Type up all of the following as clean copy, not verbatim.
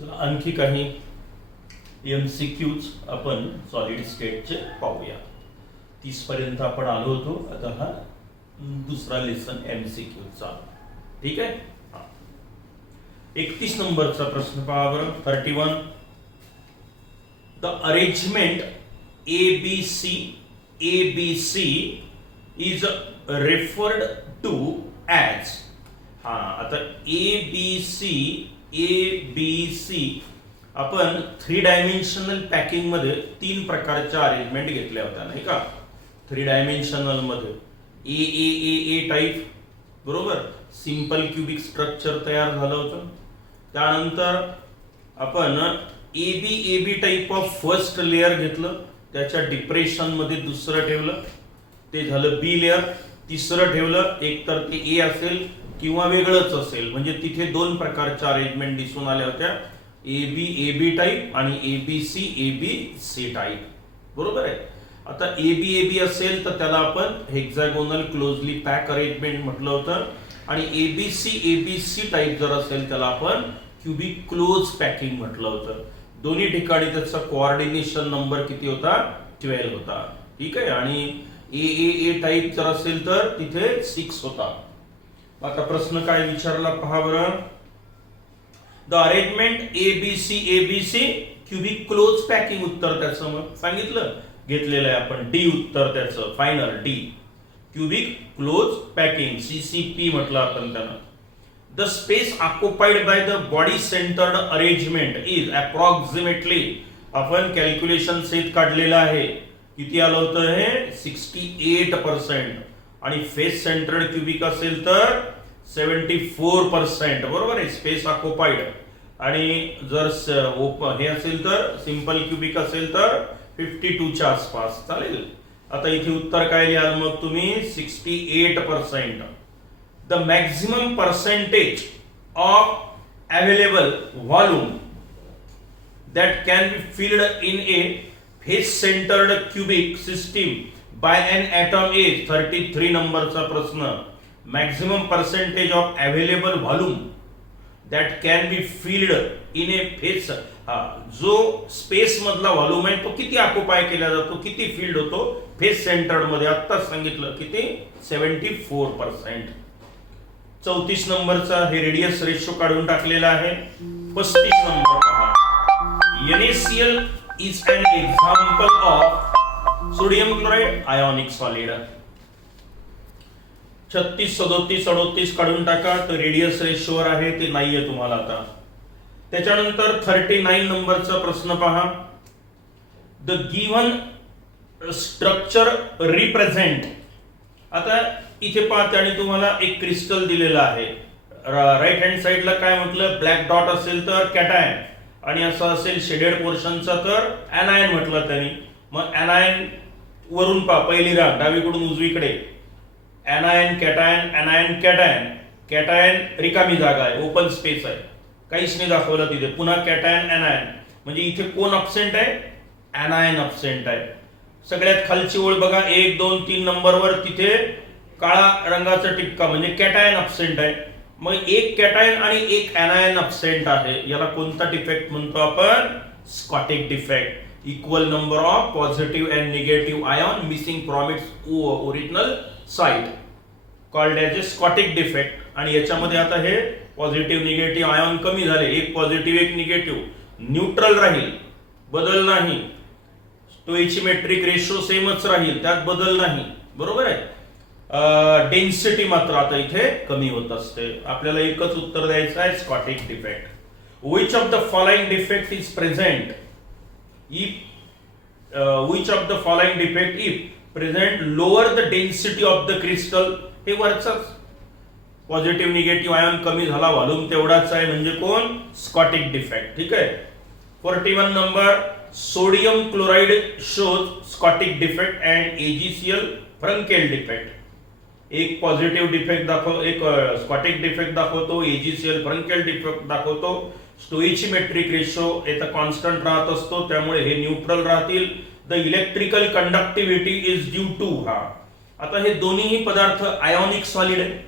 चला आणखी काही MCQs आपण सॉलिड स्टेटचे पाहूया. 30 पर्यंत आपण आलो होतो. आता हा दुसरा लेसन MCQचा. ठीक आहे. 31 नंबरचा प्रश्न पहा बरं. 31. The arrangement ABC is referred to as. आता ABC आपण 3 डायमेन्शनल पॅकिंग मध्ये 3 प्रकारच्या अरेंजमेंट घेतल्या होत्या नाही का. 3 डायमेन्शनल मध्ये ए टाइप बरोबर सिंपल क्यूबिक स्ट्रक्चर तयार झालं होतं. त्यानंतर आपण A B type of first layer घेतलं, त्याच्या डिप्रेशन मध्ये दुसरं ठेवलं, ते झालं बी लेअर. तिसरं ठेवलं, एक तर ते ए असेल किंवा वेगळंच असेल, म्हणजे तिथे 2 प्रकारच्या अरेंजमेंट दिसून आल्या होत्या. एबी टाइप आणि एबीसी टाइप बरोबर आहे. आता एबी असेल तर त्याला आपण हेक्सागोनल क्लोजली पॅक अरेंजमेंट म्हटलं होतं, आणि एबीसी टाइप जर असेल त्याला आपण क्यूबिक क्लोज पॅकिंग म्हटलं होतं. दोन्ही ठिकाणी त्याचा कोऑर्डिनेशन नंबर किती होता? 12 होता. ठीक आहे. आणि ए टाइप जर असेल तर तिथे 6 होता. आता प्रश्न काय विचारला पहा बरं. The arrangement ABC cubic close packing. उत्तर त्याचं मग सांगितलं घेतलेलं आहे आपण. डी उत्तर त्याचं final D. Cubic close packing CCP म्हटलं आपण त्याला. The space occupied by the body centred arrangement is approximately. आपण कॅल्क्युलेशन सेट काढलेलं आहे. किती आलं होतं हे? 68%. आणि फेस सेंटर्ड क्यूबिक असेल तर 74% बरोबर आहे. Space occupied. आणि जर हे असेल तर सिंपल क्यूबिक असेल तर 52 च्या आसपास चालेल. आता इथे उत्तर काय लिहाल मग तुम्ही? 68%. The maximum percentage of available volume that can be filled in a face-centered cubic system by an atom is 33 नंबरचा प्रश्न. Maximum percentage of available volume that can be filled in a face. जो space मधला volume आहे तो किती occupy केला जातो, किती फिल्ड होतो फेस सेंटर्ड मध्ये? आत्ताच सांगितलं किती? 74%. 34 नंबरचा हे रेडियस रेशो काढून टाकलेला आहे. 35 नंबर पहा. NaCl is an example of sodium chloride ionic solid. 36, 37, 38 काढून टाका. तर रेडियस रेशोवर आहे ते नाहीये तुम्हाला आता. त्याच्यानंतर 39 नंबरचा प्रश्न पहा. The given structure represent. आता इथे पहा त्याने तुम्हाला एक क्रिस्टल दिलेलं आहे. राईट हँड साइडला काय म्हटलं? ब्लॅक डॉट असेल तर कॅटायन, आणि असं असेल शेडेड पोर्शनचा तर एनायन म्हटलं त्यांनी. मग एनायन वरून पहा पहिली रांग डावीकडून उजवीकडे. Anion cation, anion cation. Cation रिकामी जागा आहे, ओपन स्पेस आहे, काहीच नाही दाखवलं तिथे. पुन्हा कॅटायन एनायन, म्हणजे इथे कोण अब्सेंट आहे? एनायन अब्सेंट आहे. सगळ्यात खालची ओळ बघा 1, 2, 3 नंबरवर तिथे काळा रंगाचा टिपका म्हणजे कॅटायन अब्सेंट आहे. मग एक कॅटायन आणि एक एनायन अब्सेंट आहे. याला कोणता डिफेक्ट म्हणतो आपण? Schottky defect. Equal number of positive and negative ion missing from its original site called as a Schottky defect. आणि याच्यामध्ये आता हे पॉझिटिव्ह निगेटिव्ह आयॉन कमी झाले. एक पॉझिटिव्ह एक निगेटिव्ह. न्यूट्रल राहील, बदल नाही. स्टोइचियोमेट्रिक रेशो सेमच राहील, त्यात बदल नाही. बरोबर आहे. डेन्सिटी मात्र आता इथे कमी होत असते. आपल्याला एकच उत्तर द्यायचं आहे, Schottky defect. Which of the following defect is present if which of the following defect if present lower the density of the crystal. हे वरचाच पॉझिटिव्ह निगेटिव्ह आयॉन कमी झाला, व्हॉल्यूम तेवढाच आहे, म्हणजे कोण? Schottky defect. ठीक आहे. 41 number. Sodium chloride shows Schottky defect and AgCl Frenkel defect. एक पॉझिटिव्ह डिफेक्ट दाखव, एक स्कॉटिक डिफेक्ट दाखवतो, AgCl फ्रंकेल डिफेक्ट दाखवतो. स्टोइचियोमेट्रिक रेशो इथं कॉन्स्टंट राहत असतो, त्यामुळे हे न्यूट्रल राहतील. The electrical conductivity is due to. आता हे दोन्ही पदार्थ आयोनिक सॉलिड आहे.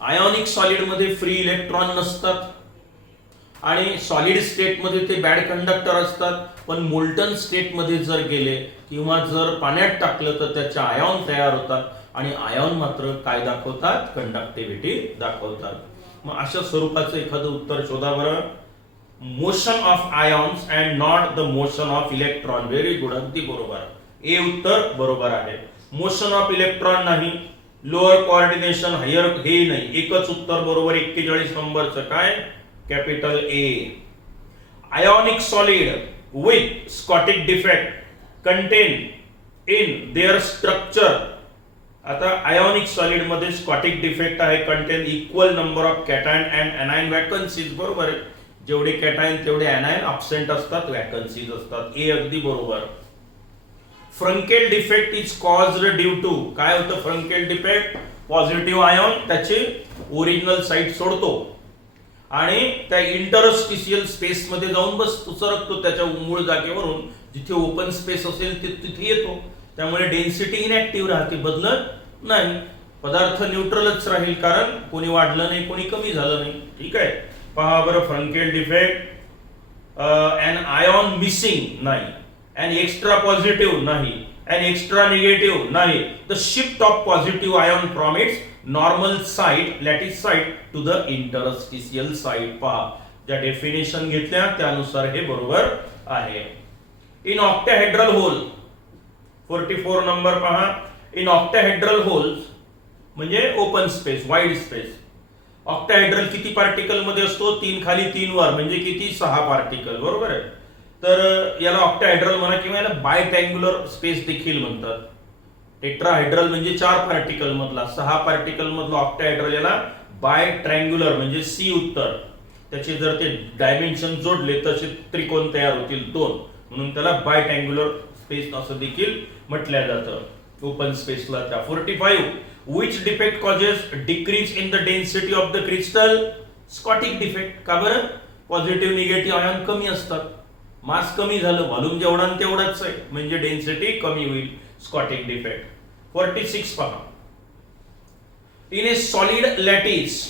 आयोनिक सॉलिड मध्ये फ्री इलेक्ट्रॉन नसतात. आणि सॉलिड स्टेटमध्ये ते बॅड कंडक्टर असतात, पण मोल्टन स्टेटमध्ये जर गेले किंवा जर पाण्यात टाकलं तर त्याचे आयॉन तयार होतात आणि आयॉन मात्र काय दाखवतात, कंडक्टिव्हिटी दाखवतात. मग अशा स्वरूपाचं एखादं उत्तर शोधा बरं. Motion of ions and not the motion of electron. Very good, अगदी बरोबर. ए उत्तर बरोबर आहे. मोशन ऑफ इलेक्ट्रॉन नाही, लोअर कोऑर्डिनेशन, हायर हे नाही. एकच उत्तर बरोबर 41 नंबरचं काय, capital A. Ionic solid with Schottky defect contain in their structure. आता आयोनिक सॉलिड मध्ये स्कॉटिक डिफेक्ट आहे, contain equal number of cation and anion vacancies. बरोबर आहे, जेवढे कॅटायन तेवढे एनायन ऑब्सेंट असतात, वॅकन्सीज असतात. ए अगदी बरोबर. Frenkel defect is caused due to. काय होतं फ्रंकेल डिफेक्ट, पॉझिटिव्ह आयॉन त्याचे ओरिजिनल साईट सोडतो आणि त्या इंटरस्टिशियल स्पेस मध्ये जाऊन बसतो, सरकतो त्याच्या मूळ जागेवरून. जिथे ओपन स्पेस असेल तिथे येतो, त्यामुळे डेन्सिटी इनॅक्टिव्ह राहते, बदलत नाही. पदार्थ न्यूट्रलच राहील, कारण कोणी वाढलं नाही कोणी कमी झालं नाही. ठीक आहे, पहा बरं. Frenkel defect, an ion missing नाही, अन एक्स्ट्रा पॉझिटिव्ह नाही, अन एक्स्ट्रा निगेटिव्ह नाही. The shift of positive ion from its normal site, lattice site, to the interstitial site. पहा, ज्या डेफिनेशन घेतल्या त्यानुसार हे बरोबर आहे. इन ऑक्टाहेड्रल होल, 44 नंबर पहा. इन ऑक्टाहेड्रल होल्स म्हणजे open space, wide space. Octahedral किती पार्टिकल मध्ये असतो, 3 खाली 3 वर, म्हणजे किती, 6 पार्टिकल. बरोबर आहे. तर याला ऑक्टाहेड्रल म्हणा किंवा याला बायट्रँग्युलर स्पेस देखील म्हणतात. टेट्राहेड्रल म्हणजे 4 पार्टिकल मधला, 6 पार्टिकल मधला ऑक्टाहेड्रल, याला बायट्रँग्युलर म्हणजे सी उत्तर. त्याचे जर ते डायमेन्शन जोडले तसे त्रिकोण तयार होतील 2, म्हणून त्याला बायट्रँग्युलर स्पेस असं देखील म्हटलं जातं ओपन स्पेसला. त्या 45. Which defect causes decrease in the density of the crystal. Schottky defect. का बरं, पॉझिटिव्ह निगेटिव्ह आयॉन कमी असतात, मास कमी झालं, व्हॉल्यूम जेवढा तेवढाच आहे, म्हणजे डेन्सिटी कमी होईल. स्कॉटिक डिफेक्ट. 46 पहा. In a solid lattice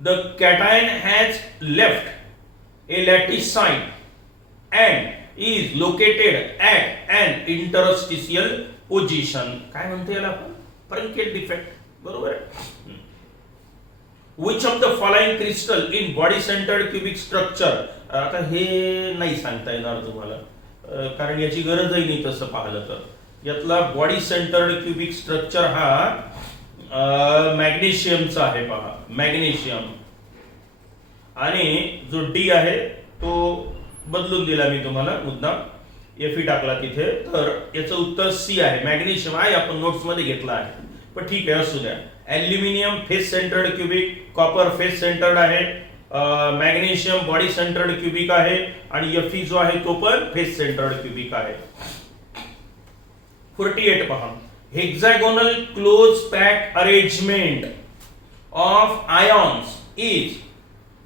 the cation has left a lattice site and is located at an interstitial position. काय म्हणतो याला आपण, फ्रंकेल डिफेक्ट. बरोबर आहे. Which of the following crystal in body centered cubic structure. आता हे नाही सांगता येणार तुम्हाला, कारण याची गरजही नाही तसं पाहिलं तर. यातला बॉडी सेंटर्ड क्युबिक स्ट्रक्चर हा मॅग्नेशियमचा आहे. पहा, मॅग्नेशियम. आणि जो डी आहे तो बदलून दिला मी तुम्हाला मुद्दाम, एफ टाकला तिथे, तर याचं उत्तर सी आहे. मॅग्नेशियम आहे, आपण नोट्स मध्ये घेतला आहे, पण ठीक आहे असू द्या. Aluminium face centred cubic, copper face centred आहे, मॅग्नेशियम बॉडी सेंटर्ड क्युबिक आहे, आणि एफई जो आहे तो पण फेस सेंटर्ड क्युबिक आहे. 48 पहा. Hexagonal close pack arrangement of ions is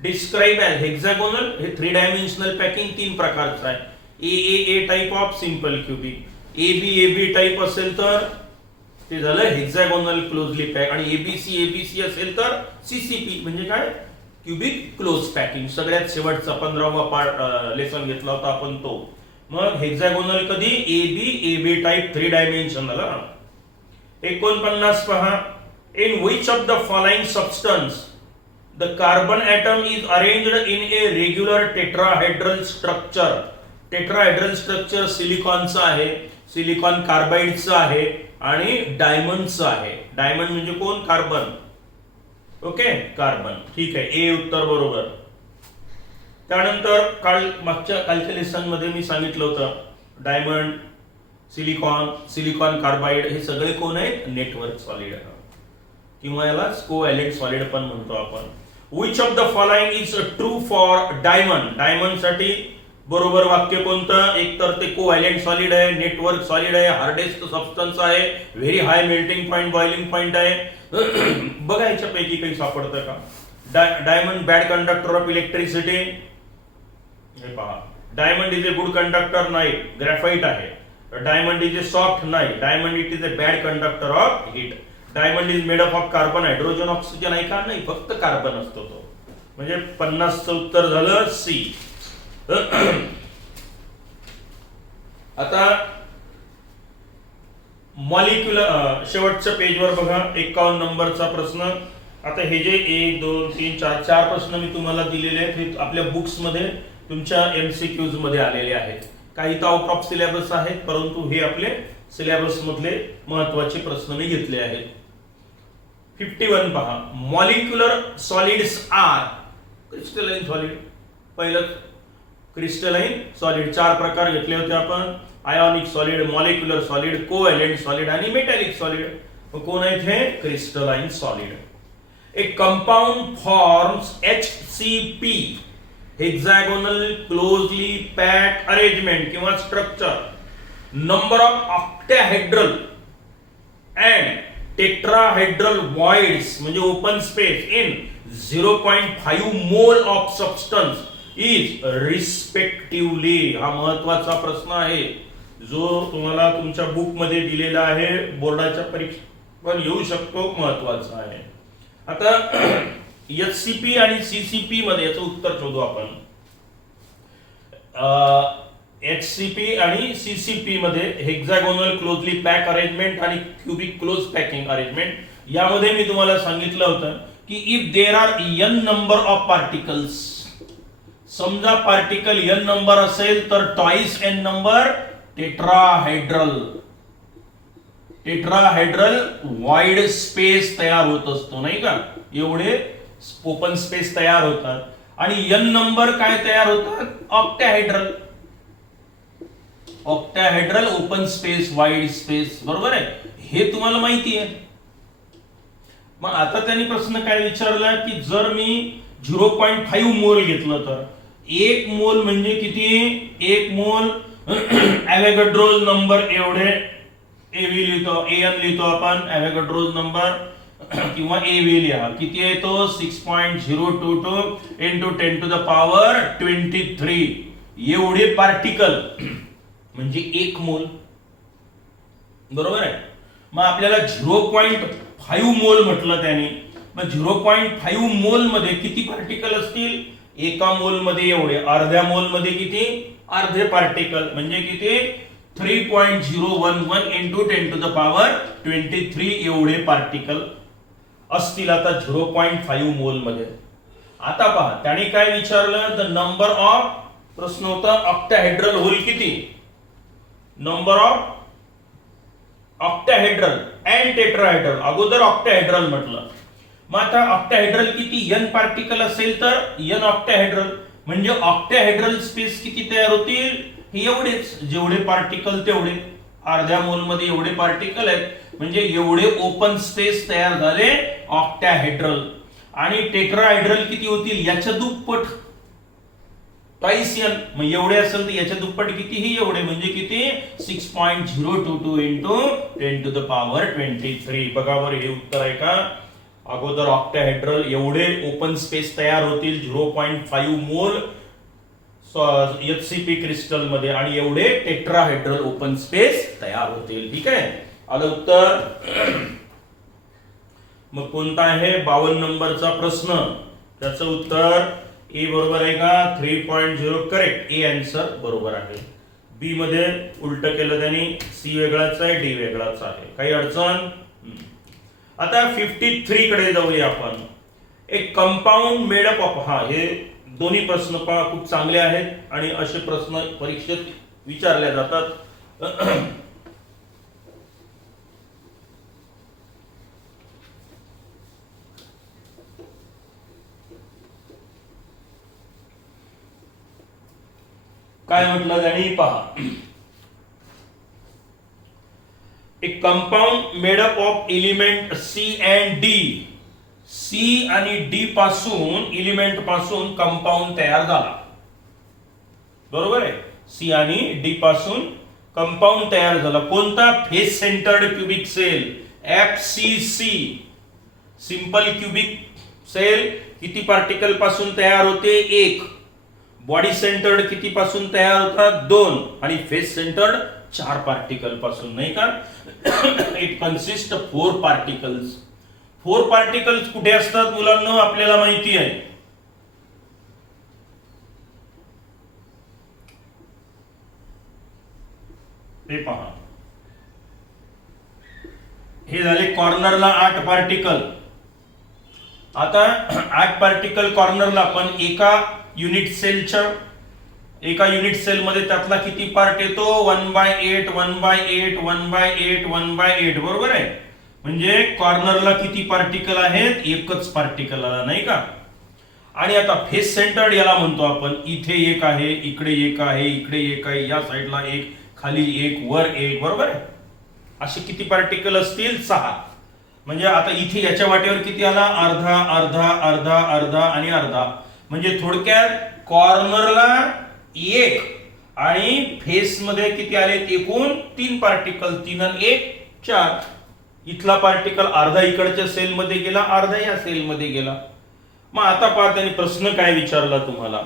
describe as. Hexagonal हे 3 डायमेन्शनल पॅकिंग 3 प्रकारचं आहे. A type of simple cubic, AB type असेल तर ते झालं हेक्सागोनल क्लोजली पॅक, आणि एबीसी असेल तर सीसीपी म्हणजे काय, क्युबिक क्लोज पॅकिंग. सगळ्यात शेवटचा 15वा लेसन घेतला होता आपण तो. मग हेक्सागोनल कधी, एबी टाइप 3 डायमेन्शनल. 49 पहा. In which of the following substance the carbon atom is arranged in a regular tetrahedral structure. Tetrahedral structure सिलिकॉनचं आहे, सिलिकॉन कार्बाइडचं आहे आणि डायमंडचं आहे. डायमंड म्हणजे कोण, कार्बन. Okay, carbon. ठीक आहे, ए उत्तर बरोबर. त्यानंतर मागच्या कॅल्क्युलेशन मध्ये मी सांगितलं होतं, डायमंड, सिलिकॉन कार्बाइड हे सगळे कोण आहेत, नेटवर्क सॉलिड, किंवा याला कोव्हॅलेंट सॉलिड पण म्हणतो आपण. Which of the following is true for diamond. Diamond साठी बरोबर वाक्य कोणतं, एक तर ते कोव्हॅलेंट सॉलिड आहे, नेटवर्क सॉलिड आहे, हार्डेस्ट सबस्टन्स आहे, very high melting point, boiling point आहे. बघा याच्यापैकी काही सापडतं का. Diamond bad conductor of electricity. हे पहा, diamond is a good conductor नाही, ग्रॅफाइट आहे. डायमंड इज ए सॉफ्ट नाही, diamond it is a bad conductor of heat. Diamond is made up of carbon, hydrogen, oxygen आहे का, नाही, फक्त carbon असतो तो. म्हणजे 50चं उत्तर झालं सी. आता मॉलिक्युलर शेवटच्या पेजवर बघा 51 नंबरचा प्रश्न. आता हे जे 1 2 3 4 चार प्रश्न मी तुम्हाला दिलेले आहेत हे आपल्या बुक्स मध्ये तुमच्या MCQs मध्ये आलेले आहेत. काही तर आउट ऑफ सिलेबस आहेत परंतु हे आपले सिलेबस मधले महत्वाचे प्रश्न मी घेतले आहेत. 51 पहा. Molecular solids are crystalline solid. पहिलं क्रिस्टलाइन सॉलिड चार प्रकार घेतले होते आपण. Ionic solid, molecular solid, covalent solid आणि मेटॅलिक सॉलिड. कोण आहेत हे? Crystalline solid. A compound forms HCP hexagonal closely packed arrangement किंवा structure. Number of octahedral and tetrahedral voids म्हणजे open space in 0.5 mole of substance is respectively. हा महत्वाचा प्रश्न आहे जो तुम्हाला तुमच्या बुक मध्ये दिलेला आहे. बोर्डाच्या परीक्षा पण येऊ शकतो. महत्वाचा आहे. आता HCP आणि CCP मध्ये याचं उत्तर शोधू आपण. HCP आणि CCP मध्ये हेक्सागोनल क्लोजली पॅक अरेंजमेंट आणि क्युबिक क्लोज पॅकिंग अरेंजमेंट. यामध्ये मी तुम्हाला सांगितलं होतं की if there are n number of particles, समजा पार्टिकल n नंबर असेल तर twice n number tetrahedral. Tetrahedral void space तयार होत असतो नाही का. एवढे ओपन स्पेस तयार होतात. आणि n नंबर काय तयार होतात? Octahedral. Octahedral open space wide space. बरोबर आहे. हे तुम्हाला माहिती आहे. मग आता त्यांनी प्रश्न काय विचारला की जर मी 0.5 मोल घेतलं तर 1 मोल म्हणजे किती? 1 मोल ॲव्होगाड्रोज नंबर एवढे AV लिहितो, AN लिहितो आपण ॲव्होगाड्रोज नंबर किंवा AV लिहा. किती आहे तो? 6.022 into 10 to the power 23 एवढे पार्टिकल म्हणजे 1 मोल. बरोबर आहे. मग आपल्याला 0.5 मोल म्हटलं त्याने. मग 0.5 मोल मध्ये किती पार्टिकल असतील? एका मोल मध्ये एवढे. अर्ध्या मोल मध्ये किती? अर्धे पार्टिकल म्हणजे किती? 3.011 into 10 to the power 23 एवढे पार्टिकल असतील आता 0.5 मोल मध्ये. आता पहा त्याने काय विचारलं? द नंबर ऑफ, प्रश्न होता ऑक्टाहेड्रल होल किती? Number of octahedral and tetrahedral. अगोदर ऑक्टाहेड्रल म्हटलं. मग आता ऑक्टाहेड्रल किती? n पार्टिकल असेल तर n ऑक्टाहेड्रल म्हणजे ऑक्टाहेड्रल स्पेस किती तयार होतील? एवढेच. जेवढे पार्टिकल तेवढे. अर्ध्या मोल मध्ये एवढे पार्टिकल आहेत म्हणजे एवढे ओपन स्पेस तयार झाले ऑक्टाहेड्रल. आणि टेट्राहेड्रल किती होतील? याच्या दुप्पट. Twice n. मग एवढे असेल तर याच्या दुप्पट कितीही एवढे म्हणजे किती? 6.022 into 10 to the power 23. बघा बरं हे उत्तर आहे का? अगोदर ऑक्टाहेड्रल एवढे ओपन स्पेस तयार होतील 0.5 मोल HCP क्रिस्टल मध्ये आणि एवढे टेट्राहेड्रल ओपन स्पेस तयार होतील. ठीक आहे. आलं उत्तर. मग कोणता आहे 52 नंबरचा प्रश्न? त्याचं उत्तर ए बरोबर आहे का? 3.0 करेक्ट. ए आन्सर बरोबर आहे. बी मध्ये उलट केलं त्यांनी. सी वेगळाच आहे, डी वेगळाच आहे. काही अडचण? आता 53 कडे जाऊया आपण. एक कंपाऊंड मेडअप ऑफ. हा हे दोन्ही प्रश्न पहा खूप चांगले आहेत आणि असे प्रश्न परीक्षेत विचारले जातात. काय म्हटलं त्यांनी पहा. एक compound made up of element C and D. C आणि D पासून एलिमेंट पासून कंपाऊंड तयार झाला. बरोबर आहे. C आणि D पासून कंपाऊंड तयार झाला. कोणता? Face centered cubic cell FCC. Simple cubic cell किती पार्टिकल पासून तयार होते? 1. बॉडी सेंटर्ड किती पासून तयार होतात? 2. आणि फेस सेंटर्ड 4 पार्टिकल पासून नाही का. It consist 4 particles. 4 पार्टिकल्स कुठे असतात मुलांना? आपल्याला माहिती आहे. हे पहा, हे झाले कॉर्नरला 8 पार्टिकल. आता 8 पार्टिकल कॉर्नरला, पण एका युनिट सेलमध्ये त्यातला किती पार्ट येतो? 1/8 1/8 1/8 1/8, बरोबर आहे. म्हणजे कॉर्नरला किती पार्टिकल आहेत? एकच पार्टिकल आला, नाही का. आणि आता फेस सेंटर्ड याला म्हणतो आपण. इथे एक आहे, इकडे एक आहे, इकडे एक आहे, या साईडला एक, खाली एक, वर एक, बरोबर आहे. असे किती पार्टिकल असतील? 6. म्हणजे आता इथे याच्या वाटेवर किती आला? अर्धा अर्धा अर्धा अर्धा आणि अर्धा. म्हणजे थोडक्यात कॉर्नरला 1 आणि फेस मध्ये किती आले? एकूण 3 पार्टिकल. 3 आणि 1 4. इथला पार्टिकल अर्धा इकडच्या सेलमध्ये गेला, अर्धा या सेलमध्ये गेला. मग आता पहा, त्यांनी प्रश्न काय विचारला तुम्हाला.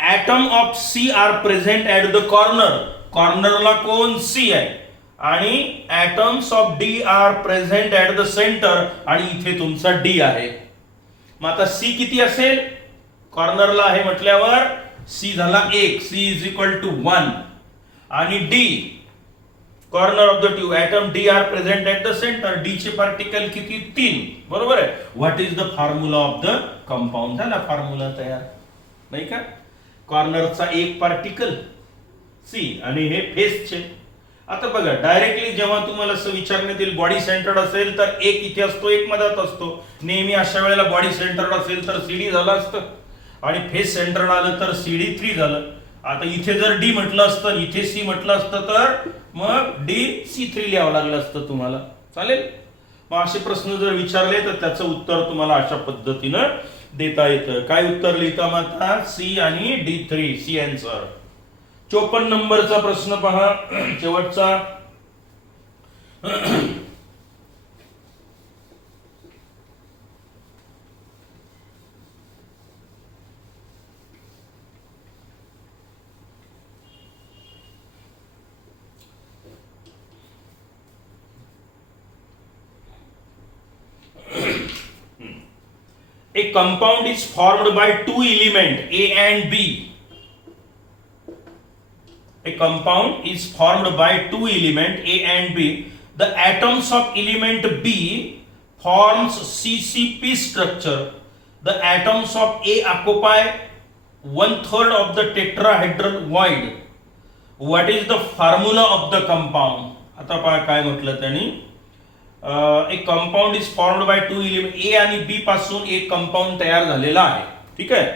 Atom of C are present at the corner. कॉर्नरला कोण? सी आहे. आणि atoms of D are present at the centre, आणि इथे तुमचा डी आहे. मग आता सी किती असेल? कॉर्नरला आहे म्हटल्यावर सी झाला 1, सी इज इक्वल टू 1. आणि D, corner of the tube, atom D are present at the centre, D चे पार्टिकल किती? 3, बरोबर आहे. What is the formula of the compound? झाला फॉर्म्युला तयार, नाही का. कॉर्नरचा 1 पार्टिकल सी आणि हे फेसचे. आता बघा, डायरेक्टली जेव्हा तुम्हाला असं विचारण्यात येईल बॉडी सेंटर्ड असेल तर 1 इथे असतो, 1 मधात असतो. नेहमी अशा वेळेला बॉडी सेंटर्ड असेल तर सीडी झालं असतं, आणि फेस सेंटर्ड आलं तर सीडी 3 झालं. आता इथे जर डी म्हटलं असतं, इथे सी म्हटलं असतं, तर मग DC3 लिहावं लागलं असतं तुम्हाला. चालेल. मग असे प्रश्न जर विचारले तर त्याचं उत्तर तुम्हाला अशा पद्धतीनं देता येतं. काय उत्तर लिहिता? मग आता सी आणि D3, सी आन्सर. 54 नंबरचा प्रश्न पहा, शेवटचा. A compound is formed by 2 elements A and B. A compound is formed by 2 elements A and B. The atoms of element B forms CCP structure. The atoms of A occupy 1/3 of the tetrahedral void. What is the formula of the compound? आता पहा काय म्हटलं त्यांनी. एक compound is formed by 2 element. A आणि B पासून एक compound तयार झालेला आहे, ठीक आहे.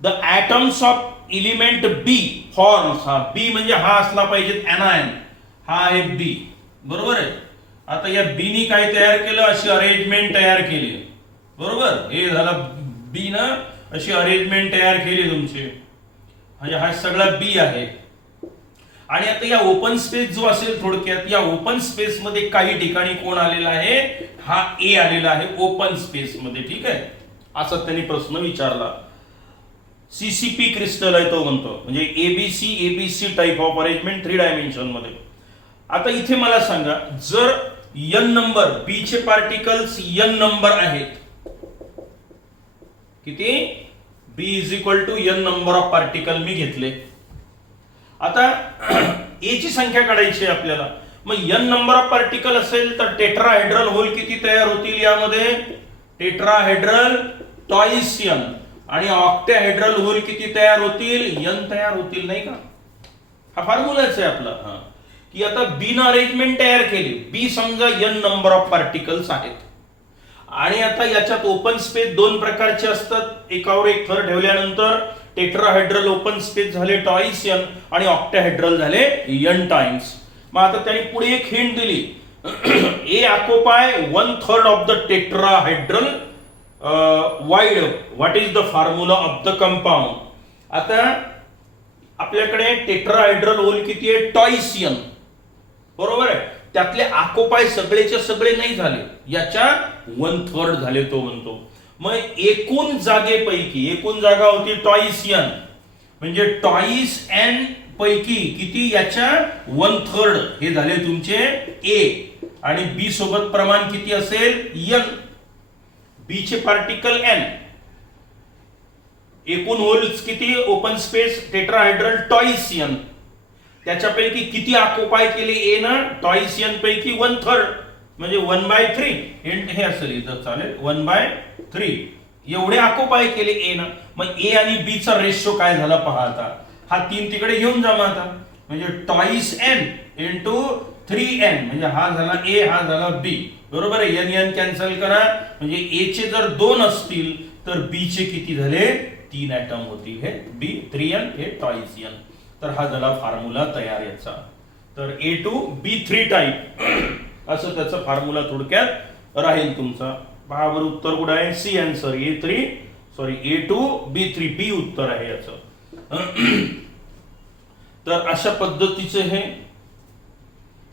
The atoms of element B forms, हा बी म्हणजे हा असला पाहिजे एनायन, हा आहे बी, बरोबर आहे. आता या बी नी काय तयार केलं? अशी अरेंजमेंट तयार केली, बरोबर. हे झाला बी ना, अशी अरेंजमेंट तयार केली तुमची, म्हणजे हा सगळा बी आहे. आणि आता या ओपन स्पेस जो असेल, थोडक्यात या ओपन स्पेस मध्ये काही ठिकाणी कोण आलेला आहे? हा ए आलेला आहे ओपन स्पेस मध्ये, ठीक आहे. असा त्यांनी प्रश्न विचारला. सीसीपी क्रिस्टल आहे तो म्हणतो, म्हणजे ABC type of arrangement 3 dimension मध्ये. आता इथे मला सांगा, जर n नंबर बी चे पार्टिकल्स n नंबर आहेत, किती? B is equal to n number of particle मी घेतले. आता ए ची संख्या काढायची आहे आपल्याला. मग n नंबर ऑफ पार्टिकल असेल तर टेट्राहेड्रल होल किती तयार होतील यामध्ये? Tetrahedral twice n. आणि ऑक्टाहेड्रल होल किती तयार होतील? n तयार होतील, नाही का. हा फॉर्म्युलाच आहे आपला. की आता बी न अरेंजमेंट तयार केली. बी समजा n नंबर ऑफ पार्टिकल्स आहेत, आणि आता याच्यात ओपन स्पेस 2 प्रकारचे असतात. एकावर एक थर ठेवल्यानंतर टेट्राहेड्रल ओपन स्पेस झाले टॉइस n, आणि ऑक्टाहेड्रल झाले n टाइम्स. मग आता त्यांनी पुढे एक हिंट दिली, A occupy 1/3 of the tetrahedral void. What is the formula of the compound? आता आपल्याकडे टेट्राहेड्रल होल किती आहे? टॉइस n, बरोबर आहे. त्यातले ऑक्युपाय सगळेचे सगळे नाही झाले, याच्या 1/3 झाले तो म्हणतो. मग एकूण जागेपैकी, एकूण जागा होती टॉइस n, म्हणजे टॉइस n पैकी किती? याच्या 1/3 हे झाले तुमचे ए, आणि बी सोबत प्रमाण किती असेल? n. बी चे पार्टिकल n, एकूण होल्स किती? Open space tetrahedral twice n. त्याच्यापैकी किती ऑक्युपाय केले ए ना, टॉईस एन पैकी 1/3 म्हणजे 1/3 हे असेल इथं, चालेल 1/3 एवढे ऑक्युपाय केले ए ना. मग ए आणि बी चा रेशो काय झाला पहा आता. हा 3 तिकडे घेऊन जा मग आता, म्हणजे टॉईस एन इंटू 3n, म्हणजे हा झाला ए, हा झाला बी. बरोबर आहे. एन एन कॅन्सल करा, म्हणजे ए चे जर 2 असतील तर बी चे किती झाले, 3 ऍटम होतील. हे बी 3n, हे टॉईस एन. तर हा झाला फॉर्म्युला तयार याचा. तर A2B3 टाईप असं त्याचा फॉर्म्युला थोडक्यात राहील तुमचा. पहा बरं उत्तर कुठं आहे, सी आन्सर A2B3 बी उत्तर आहे याचं. तर अशा पद्धतीचे हे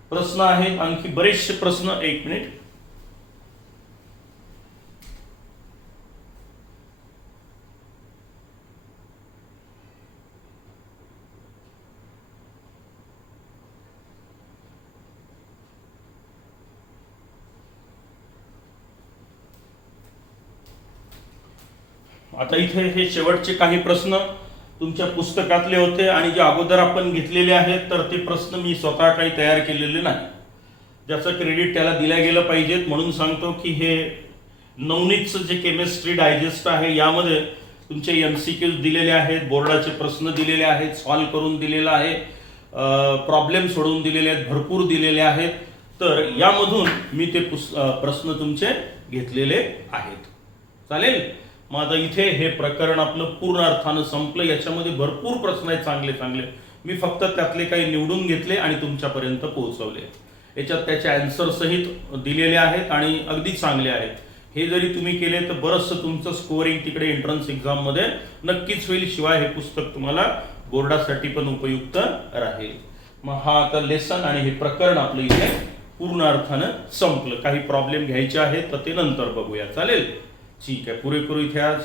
प्रश्न आहेत. आणखी बरेचसे प्रश्न, एक मिनिट. आता इथे हे शेवटचे काही प्रश्न तुमच्या पुस्तकातले होते आणि जे अगोदर आपण घेतलेले आहेत, तर ते प्रश्न मी स्वतः काही तयार केलेले नाही. ज्याचं क्रेडिट त्याला दिल्या गेलं पाहिजेत म्हणून सांगतो की हे नवनीतचं जे केमिस्ट्री डायजेस्ट आहे यामध्ये तुमचे MCQs दिलेले आहेत, बोर्डाचे प्रश्न दिलेले आहेत, सॉल्व्ह करून दिलेला आहे, प्रॉब्लेम सोडवून दिलेले आहेत, भरपूर दिलेले आहेत. तर यामधून मी ते प्रश्न तुमचे घेतलेले आहेत. चालेल. मग आता इथे हे प्रकरण आपलं पूर्ण अर्थानं संपलं. याच्यामध्ये भरपूर प्रश्न आहेत चांगले चांगले. मी फक्त त्यातले काही निवडून घेतले आणि तुमच्यापर्यंत पोहोचवले. याच्यात त्याचे आन्सर सहित दिलेले आहेत आणि अगदी चांगले आहेत. हे जरी तुम्ही केले तर बरंचसं तुमचं स्कोअरिंग तिकडे एंट्रन्स एक्झाममध्ये नक्कीच होईल. शिवाय हे पुस्तक तुम्हाला बोर्डासाठी पण उपयुक्त राहील. मग हा आता लेसन आणि हे प्रकरण आपलं इथे पूर्ण अर्थानं संपलं. काही प्रॉब्लेम घ्यायचे आहेत तर ते नंतर बघूया. चालेल. ठीक आहे. पुरेपूर इथे आज